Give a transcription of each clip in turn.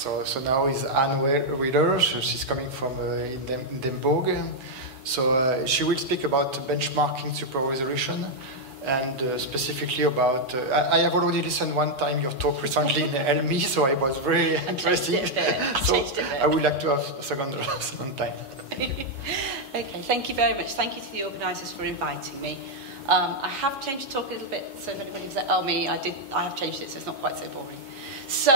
So now is Anne Reader. She's coming from Edinburgh. So she will speak about benchmarking super resolution, and specifically about, I have already listened one time your talk recently in Helmi, so it was very interesting. So I would like to have a second time. Okay, thank you very much. Thank you to the organisers for inviting me. I have changed the talk a little bit, so if anybody was like, oh me, I have changed it, so it's not quite so boring. So,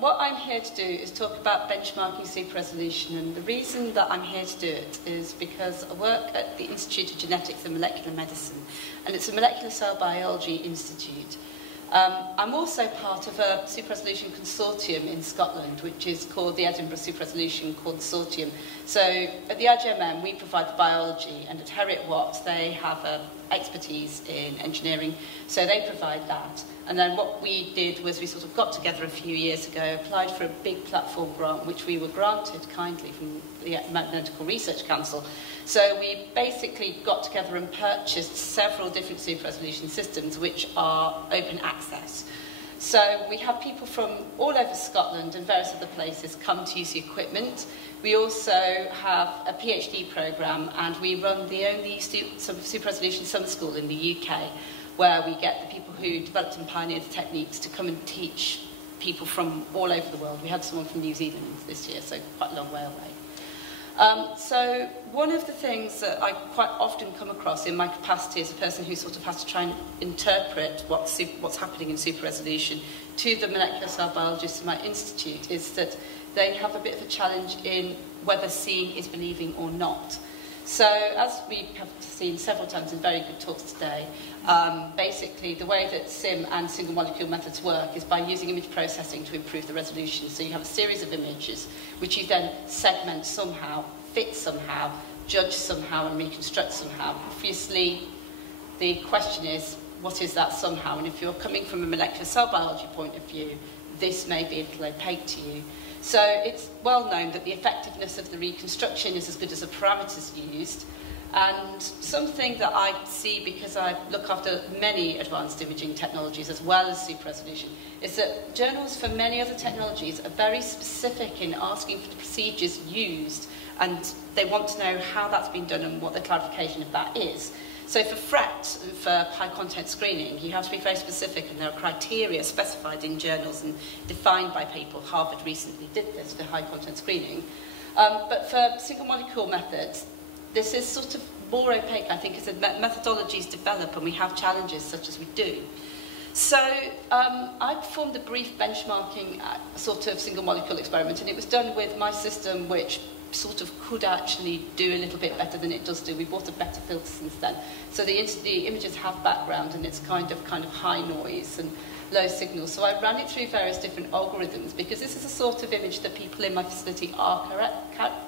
what I'm here to do is talk about benchmarking super resolution, and the reason that I'm here to do it is because I work at the Institute of Genetics and Molecular Medicine, and it's a molecular cell biology institute. I'm also part of a super resolution consortium in Scotland, which is called the Edinburgh Super Resolution Consortium. So at the IGMM, we provide the biology, and at Heriot-Watt, they have expertise in engineering, so they provide that. And then what we did was we sort of got together a few years ago, applied for a big platform grant, which we were granted kindly from the Medical Research Council. So we basically got together and purchased several different super resolution systems which are open access. So we have people from all over Scotland and various other places come to use the equipment. We also have a PhD programme, and we run the only super resolution summer school in the UK, where we get the people who developed and pioneered the techniques to come and teach people from all over the world. We had someone from New Zealand this year, so quite a long way away. So one of the things that I quite often come across in my capacity as a person who sort of has to try and interpret what's happening in super resolution to the molecular cell biologists in my institute is that they have a bit of a challenge in whether seeing is believing or not. So, as we have seen several times in very good talks today, basically the way that SIM and single molecule methods work is by using image processing to improve the resolution. So you have a series of images which you then segment somehow, fit somehow, judge somehow, and reconstruct somehow. Obviously, the question is, what is that somehow? And if you're coming from a molecular cell biology point of view, this may be a little opaque to you. So it's well known that the effectiveness of the reconstruction is as good as the parameters used. And something that I see, because I look after many advanced imaging technologies as well as super resolution, is that journals for many other technologies are very specific in asking for the procedures used, and they want to know how that's been done and what the clarification of that is. So for FRET, for high content screening, you have to be very specific, and there are criteria specified in journals and defined by people. Harvard recently did this for high content screening. But for single molecule methods, this is sort of more opaque, I think, as the methodologies develop and we have challenges such as we do. So I performed a brief benchmarking sort of single molecule experiment, and it was done with my system, which sort of could actually do a little bit better than it does do. We bought a better filter since then. So the images have background, and it's kind of high noise and low signal. So I ran it through various different algorithms, because this is a sort of image that people in my facility are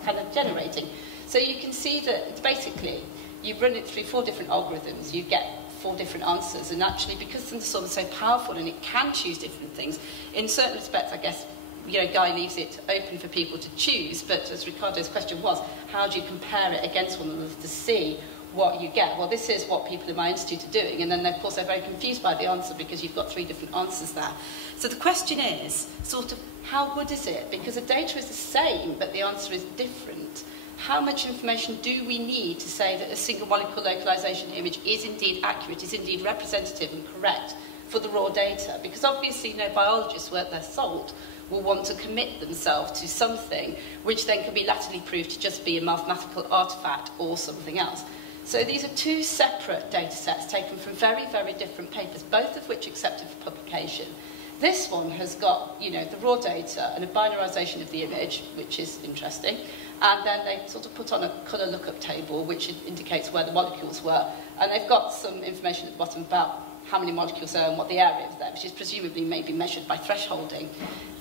kind of generating. So you can see that it's basically, you run it through 4 different algorithms, you get 4 different answers, and actually because the sort of so powerful and it can choose different things, in certain respects, I guess, Guy leaves it open for people to choose, but as Ricardo's question was, how do you compare it against one another to see what you get? Well, this is what people in my institute are doing, and then of course they're very confused by the answer because you've got 3 different answers there. So the question is, sort of, how good is it? Because the data is the same, but the answer is different. How much information do we need to say that a single molecule localization image is indeed accurate, is indeed representative and correct for the raw data? Because obviously no biologists worth their salt will want to commit themselves to something which then can be latterly proved to just be a mathematical artifact or something else. So these are 2 separate data sets taken from very, very different papers, both of which accepted for publication. This one has got, the raw data and a binarization of the image, which is interesting, and then they sort of put on a colour lookup table, which indicates where the molecules were, and they've got some information at the bottom about how many molecules there are and what the area is there, which is presumably maybe measured by thresholding.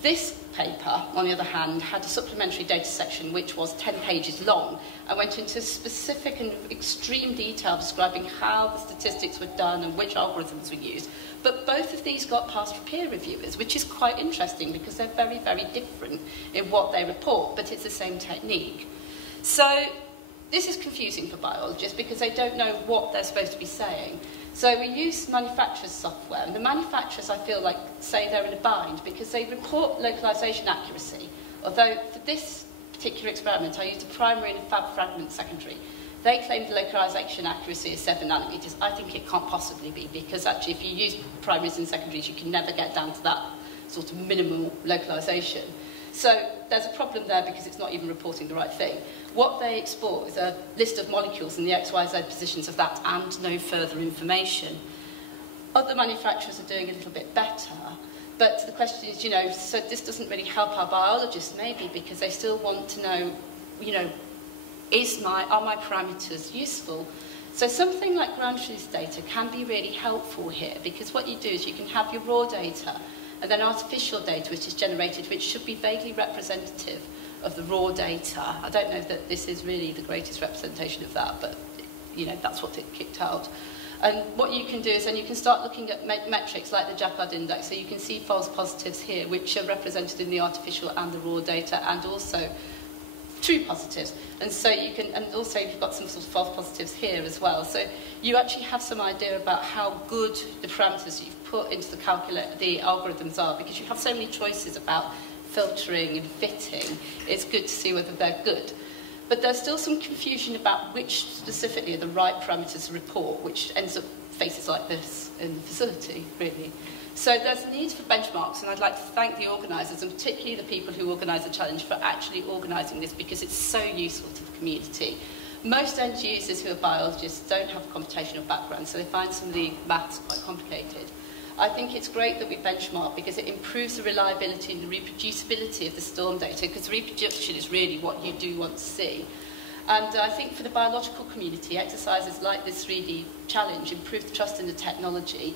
This paper, on the other hand, had a supplementary data section which was 10 pages long and went into specific and extreme detail describing how the statistics were done and which algorithms were used. But both of these got passed for peer reviewers, which is quite interesting because they're very, very different in what they report, but it's the same technique. So this is confusing for biologists because they don't know what they're supposed to be saying. So we use manufacturers' software, and the manufacturers, I feel like, say they're in a bind because they report localization accuracy. Although for this particular experiment, I used a primary and a fab fragment secondary. They claim the localization accuracy is 7 nanometers. I think it can't possibly be, because actually if you use primaries and secondaries, you can never get down to that sort of minimal localization. So there's a problem there because it's not even reporting the right thing. What they export is a list of molecules and the XYZ positions of that and no further information. Other manufacturers are doing a little bit better, but the question is, you know, so this doesn't really help our biologists maybe because they still want to know, you know, are my parameters useful? So something like ground truth data can be really helpful here because what you do is you can have your raw data and then artificial data which is generated, which should be vaguely representative of the raw data. I don't know that this is really the greatest representation of that, but you know, that's what it kicked out. And what you can do is then you can start looking at metrics like the Jacquard index, so you can see false positives here, which are represented in the artificial and the raw data, and also true positives. And so you can, and also you've got some sort of false positives here as well. So you actually have some idea about how good the parameters you've put into the algorithms are, because you have so many choices about filtering and fitting. It's good to see whether they're good. But there's still some confusion about which specifically are the right parameters to report, which ends up faces like this in the facility, really. So there's a need for benchmarks, and I'd like to thank the organisers, and particularly the people who organise the challenge, for actually organising this, because it's so useful to the community. Most end users who are biologists don't have a computational background, so they find some of the maths quite complicated. I think it's great that we benchmark because it improves the reliability and the reproducibility of the storm data, because reproduction is really what you do want to see. And I think for the biological community, exercises like this 3D challenge improve the trust in the technology.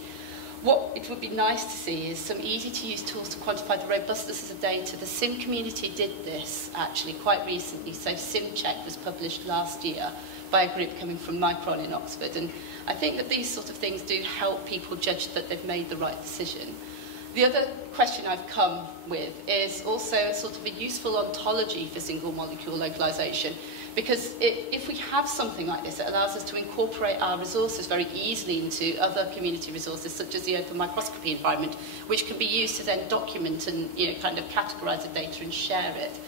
What it would be nice to see is some easy-to-use tools to quantify the robustness of the data. The SIM community did this, actually, quite recently. So SimCheck was published last year by a group coming from Micron in Oxford. And I think that these sort of things do help people judge that they've made the right decision. The other question I've come with is also a sort of a useful ontology for single molecule localization, because if we have something like this, it allows us to incorporate our resources very easily into other community resources, such as the open microscopy environment, which can be used to then document and, you know, kind of categorize the data and share it.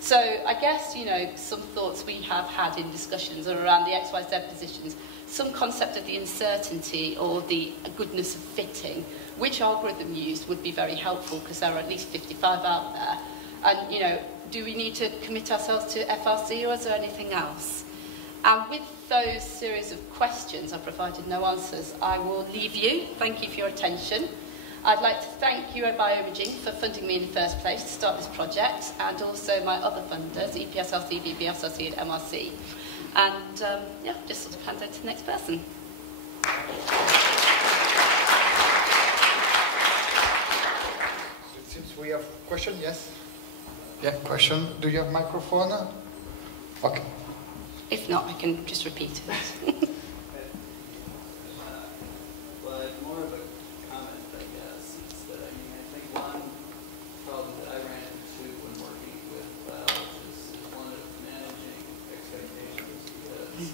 So I guess, you know, some thoughts we have had in discussions are around the XYZ positions, some concept of the uncertainty or the goodness of fitting. Which algorithm used would be very helpful, because there are at least 55 out there. And, you know, do we need to commit ourselves to FRC, or is there anything else? And with those series of questions, I provided no answers. I will leave you. Thank you for your attention. I'd like to thank Eurobioimaging for funding me in the first place to start this project, and also my other funders, EPSRC, BBSRC and MRC. And yeah, just sort of hand over to the next person. Since we have a question, yes? Yeah, question. Do you have a microphone? Okay. If not, I can just repeat it. Well, more of a comment, I guess. It's that, I mean, I think one problem that I ran into when working with biologists is one of managing expectations, because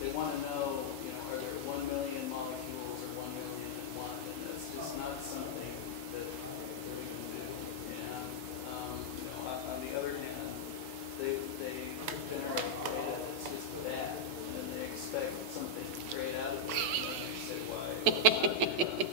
they want to know, you know, are there 1 million molecules or 1 million in one, and that's just not something that we can do. And, you know, on the other hand, they generate data that's just bad, and then they expect something great out of it, and then they say why it's not.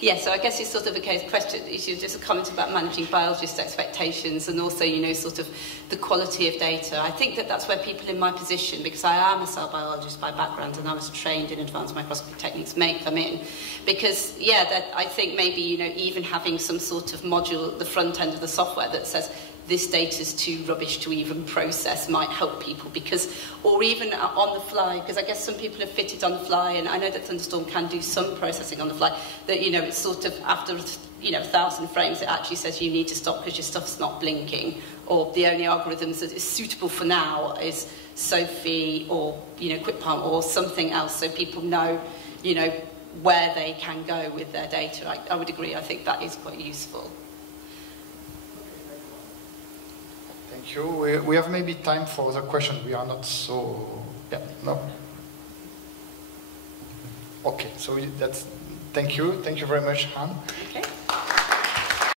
Yeah, so I guess it's sort of a question, it's just a comment about managing biologists' expectations and also, you know, sort of the quality of data. I think that that's where people in my position, because I am a cell biologist by background and I was trained in advanced microscopy techniques, may come in. Because, yeah, that I think maybe, you know, even having some sort of module at the front end of the software that says this data is too rubbish to even process might help people, because, or even on the fly, because I guess some people have fitted on the fly, and I know that Thunderstorm can do some processing on the fly, that, you know, it's sort of after, you know, 1,000 frames, it actually says you need to stop because your stuff's not blinking, or the only algorithms that is suitable for now is SOFI or, you know, QuickPalm or something else, so people know, you know, where they can go with their data. I would agree, I think that is quite useful. Thank you. We have maybe time for other questions. We are not so... Yeah, no? Okay, so that's, thank you very much, Han. Okay.